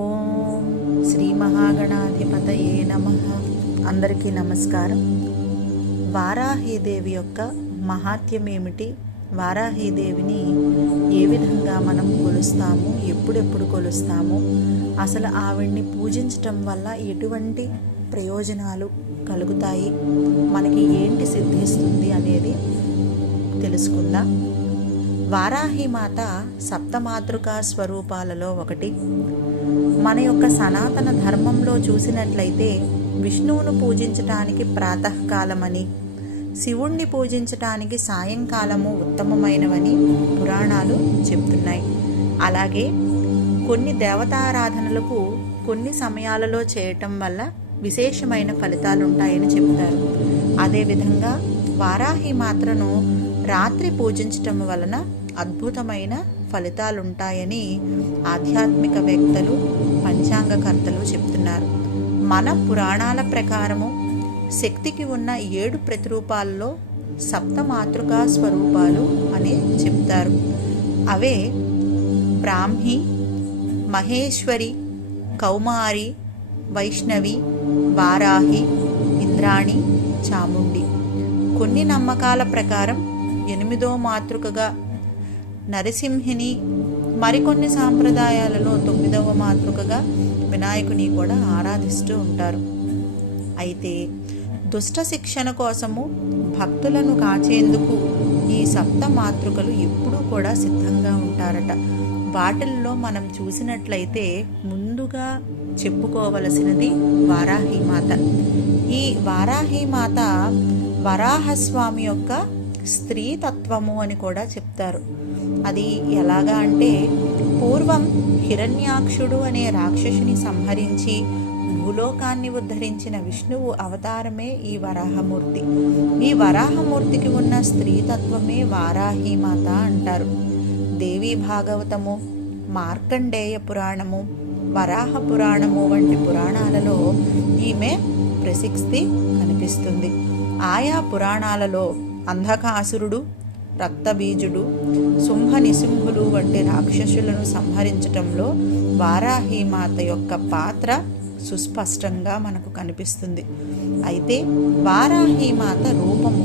ఓం శ్రీ మహాగణాధిపతయే నమ. అందరికీ నమస్కారం. వారాహీదేవి యొక్క మహాత్యం ఏమిటి వారాహీదేవిని ఏ విధంగా మనం కొలుస్తాము? ఎప్పుడెప్పుడు కొలుస్తాము? అసలు ఆవిడ్ని పూజించటం వల్ల ఎటువంటి ప్రయోజనాలు కలుగుతాయి? మనకి ఏంటి సిద్ధిస్తుంది అనేది తెలుసుకుందాం. వారాహి మాత సప్తమాతృకా స్వరూపాలలో ఒకటి. మన యొక్క సనాతన ధర్మంలో చూసినట్లయితే విష్ణువును పూజించటానికి ప్రాతకాలమని శివుణ్ణి పూజించటానికి సాయంకాలము ఉత్తమమైనవని పురాణాలు చెప్తున్నాయి. అలాగే కొన్ని దేవతారాధనలకు కొన్ని సమయాలలో చేయటం వల్ల విశేషమైన ఫలితాలు ఉంటాయని చెప్తారు. అదేవిధంగా వారాహి మాత్రను రాత్రి పూజించటం వలన అద్భుతమైన ఫలితాలుంటాయని ఆధ్యాత్మికవేత్తలు పంచాంగకర్తలు చెప్తున్నారు. మన పురాణాల ప్రకారము శక్తికి ఉన్న ఏడు ప్రతిరూపాల్లో సప్త మాతృకా స్వరూపాలు అని చెప్తారు. అవే బ్రాహ్మి మహేశ్వరి కౌమారి వైష్ణవి వారాహి ఇంద్రాణి చాముండి. కొన్ని నమ్మకాల ప్రకారం ఎనిమిదో మాతృకగా నరసింహిని మరికొన్ని సాంప్రదాయాలలో తొమ్మిదవ మాతృకగా వినాయకుని కూడా ఆరాధిస్తూ ఉంటారు. అయితే దుష్ట శిక్షణ కోసము భక్తులను కాచేందుకు ఈ సప్త మాతృకలు ఎప్పుడూ కూడా సిద్ధంగా ఉంటారట. వాటిల్లో మనం చూసినట్లయితే ముందుగా చెప్పుకోవలసినది వారాహిమాత ఈ వారాహిమాత వరాహస్వామి యొక్క స్త్రీ తత్వము అని కూడా చెప్తారు. అది ఎలాగా అంటే పూర్వం హిరణ్యాక్షుడు అనే రాక్షసుని సంహరించి భూలోకాన్ని ఉద్ధరించిన విష్ణువు అవతారమే ఈ వరాహమూర్తి. ఈ వరాహమూర్తికి ఉన్న స్త్రీతత్వమే వారాహిమాత అంటారు. దేవీ భాగవతము మార్కండేయ పురాణము వరాహ పురాణము వంటి పురాణాలలో ఈమె ప్రసిద్ధి కనిపిస్తుంది. ఆయా పురాణాలలో అంధకాసురుడు రక్తబీజుడు శుంభ నిశుంభులు వంటి రాక్షసులను సంహరించటంలో వారాహిమాత యొక్క పాత్ర సుస్పష్టంగా మనకు కనిపిస్తుంది. అయితే వారాహిమాత రూపము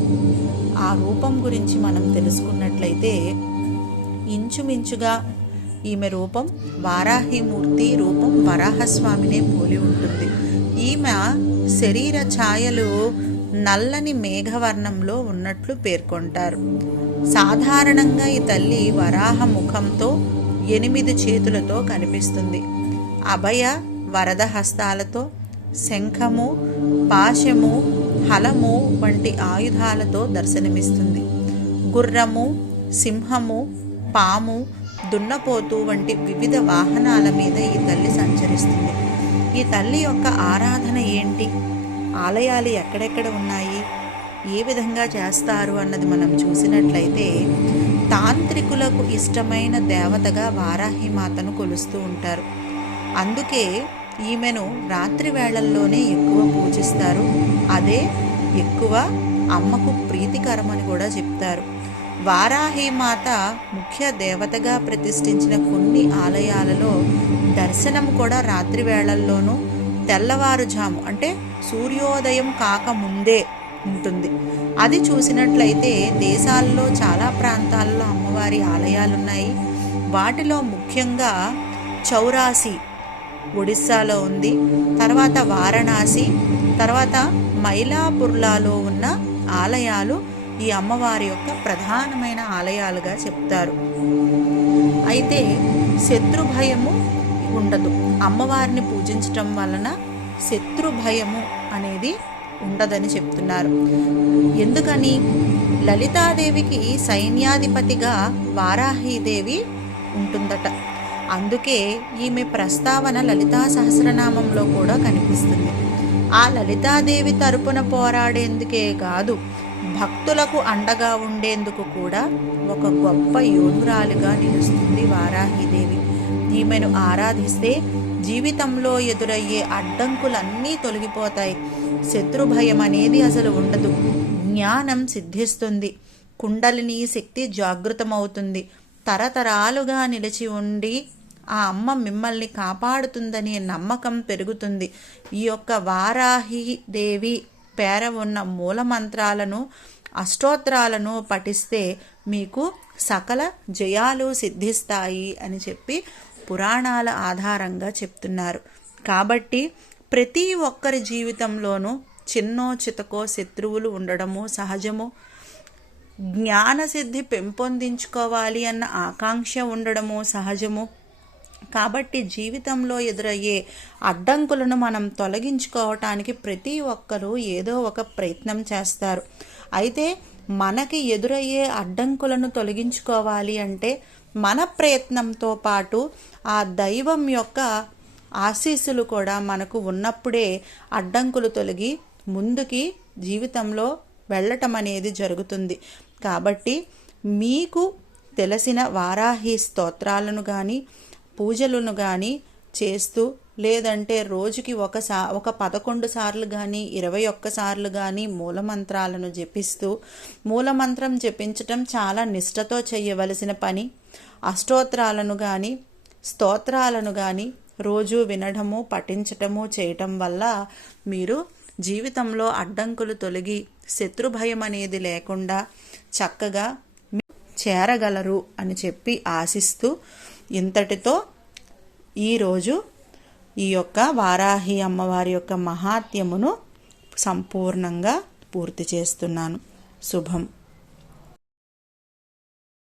ఆ రూపం గురించి మనం తెలుసుకున్నట్లయితే ఇంచుమించుగా ఈమె రూపం వారాహిమూర్తి రూపం వరాహస్వామినే పోలి ఉంటుంది. ఈమె శరీర ఛాయలు నల్లని మేఘవర్ణంలో ఉన్నట్లు పేర్కొంటారు. సాధారణంగా ఈ తల్లి వరాహ ముఖంతో ఎనిమిది చేతులతో కనిపిస్తుంది. అభయ వరద హస్తాలతో శంఖము పాశము హలము వంటి ఆయుధాలతో దర్శనమిస్తుంది. గుర్రము సింహము పాము దున్నపోతు వంటి వివిధ వాహనాల మీద ఈ తల్లి సంచరిస్తుంది. ఈ తల్లి యొక్క ఆరాధన ఏంటి? ఆలయాలు ఎక్కడెక్కడ ఉన్నాయి? ఏ విధంగా చేస్తారు అన్నది మనం చూసినట్లయితే తాంత్రికులకు ఇష్టమైన దేవతగా వారాహిమాతను కొలుస్తూ ఉంటారు. అందుకే ఈమెను రాత్రి వేళల్లోనే ఎక్కువ పూజిస్తారు. అదే ఎక్కువ అమ్మకు ప్రీతికరమని కూడా చెప్తారు. వారాహిమాత ముఖ్య దేవతగా ప్రతిష్ఠించిన కొన్ని ఆలయాలలో దర్శనం కూడా రాత్రి వేళల్లోనూ తెల్లవారుజాము అంటే సూర్యోదయం కాకముందే ఉంటుంది. అది చూసినట్లయితే దేశాల్లో చాలా ప్రాంతాల్లో అమ్మవారి ఆలయాలు ఉన్నాయి వాటిలో ముఖ్యంగా చౌరాసి ఒడిస్సాలో ఉంది. తర్వాత వారణాసి తర్వాత మైలాపుర్లాలో ఉన్న ఆలయాలు ఈ అమ్మవారి యొక్క ప్రధానమైన ఆలయాలుగా చెప్తారు. అయితే శత్రు భయము ఉండదు. అమ్మవారిని పూజించటం వలన శత్రు భయము అనేది ఉండదని చెప్తున్నారు. ఎందుకని? లలితాదేవికి సైన్యాధిపతిగా వారాహీదేవి ఉంటుందట. అందుకే ఈమె ప్రస్తావన లలితా సహస్రనామంలో కూడా కనిపిస్తుంది. ఆ లలితాదేవి తరపున పోరాడేందుకే కాదు భక్తులకు అండగా ఉండేందుకు కూడా ఒక గొప్ప యోధురాలుగా నిలుస్తుంది వారాహిదేవి. ఈమెను ఆరాధిస్తే జీవితంలో ఎదురయ్యే అడ్డంకులన్నీ తొలగిపోతాయి. శత్రు భయం అనేది అసలు ఉండదు. జ్ఞానం సిద్ధిస్తుంది. కుండలిని శక్తి జాగృతమవుతుంది. తరతరాలుగా నిలిచి ఉండి ఆ అమ్మ మిమ్మల్ని కాపాడుతుందనే నమ్మకం పెరుగుతుంది. ఈ యొక్క వారాహి దేవి పేర ఉన్న మూలమంత్రాలను అష్టోత్తరాలను పఠిస్తే మీకు సకల జయాలు సిద్ధిస్తాయి అని చెప్పి పురాణాల ఆధారంగా చెప్తున్నారు. కాబట్టి ప్రతి ఒక్కరి జీవితంలోనూ చిన్నో చితకో శత్రువులు ఉండడము సహజము జ్ఞానసిద్ధి పెంపొందించుకోవాలి అన్న ఆకాంక్ష ఉండడము సహజము. కాబట్టి జీవితంలో ఎదురయ్యే అడ్డంకులను మనం తొలగించుకోవటానికి ప్రతి ఒక్కరూ ఏదో ఒక ప్రయత్నం చేస్తారు. అయితే మనకి ఎదురయ్యే అడ్డంకులను తొలగించుకోవాలి అంటే మన ప్రయత్నంతో పాటు ఆ దైవం యొక్క ఆశీస్సులు కూడా మనకు ఉన్నప్పుడే అడ్డంకులు తొలగి ముందుకి జీవితంలో వెళ్ళటం అనేది జరుగుతుంది. కాబట్టి మీకు తెలిసిన వారాహి స్తోత్రాలను కానీ పూజలను కానీ చేస్తూ లేదంటే రోజుకి ఒక సా ఒక పదకొండు సార్లు కానీ ఇరవై ఒక్క సార్లు కానీ మూలమంత్రాలను జపిస్తూ మూలమంత్రం జపించటం చాలా నిష్టతో చేయవలసిన పని. అష్టోత్తరాలను కానీ స్తోత్రాలను కానీ రోజు వినడము పఠించటము చేయటం వల్ల మీరు జీవితంలో అడ్డంకులు తొలగి శత్రుభయం అనేది లేకుండా చక్కగా చేరగలరు అని చెప్పి ఆశిస్తూ ఇంతటితో ఈరోజు ఈ యొక్క వారాహి అమ్మవారి యొక్క మహాత్యమును సంపూర్ణంగా పూర్తి చేస్తున్నాను. శుభం.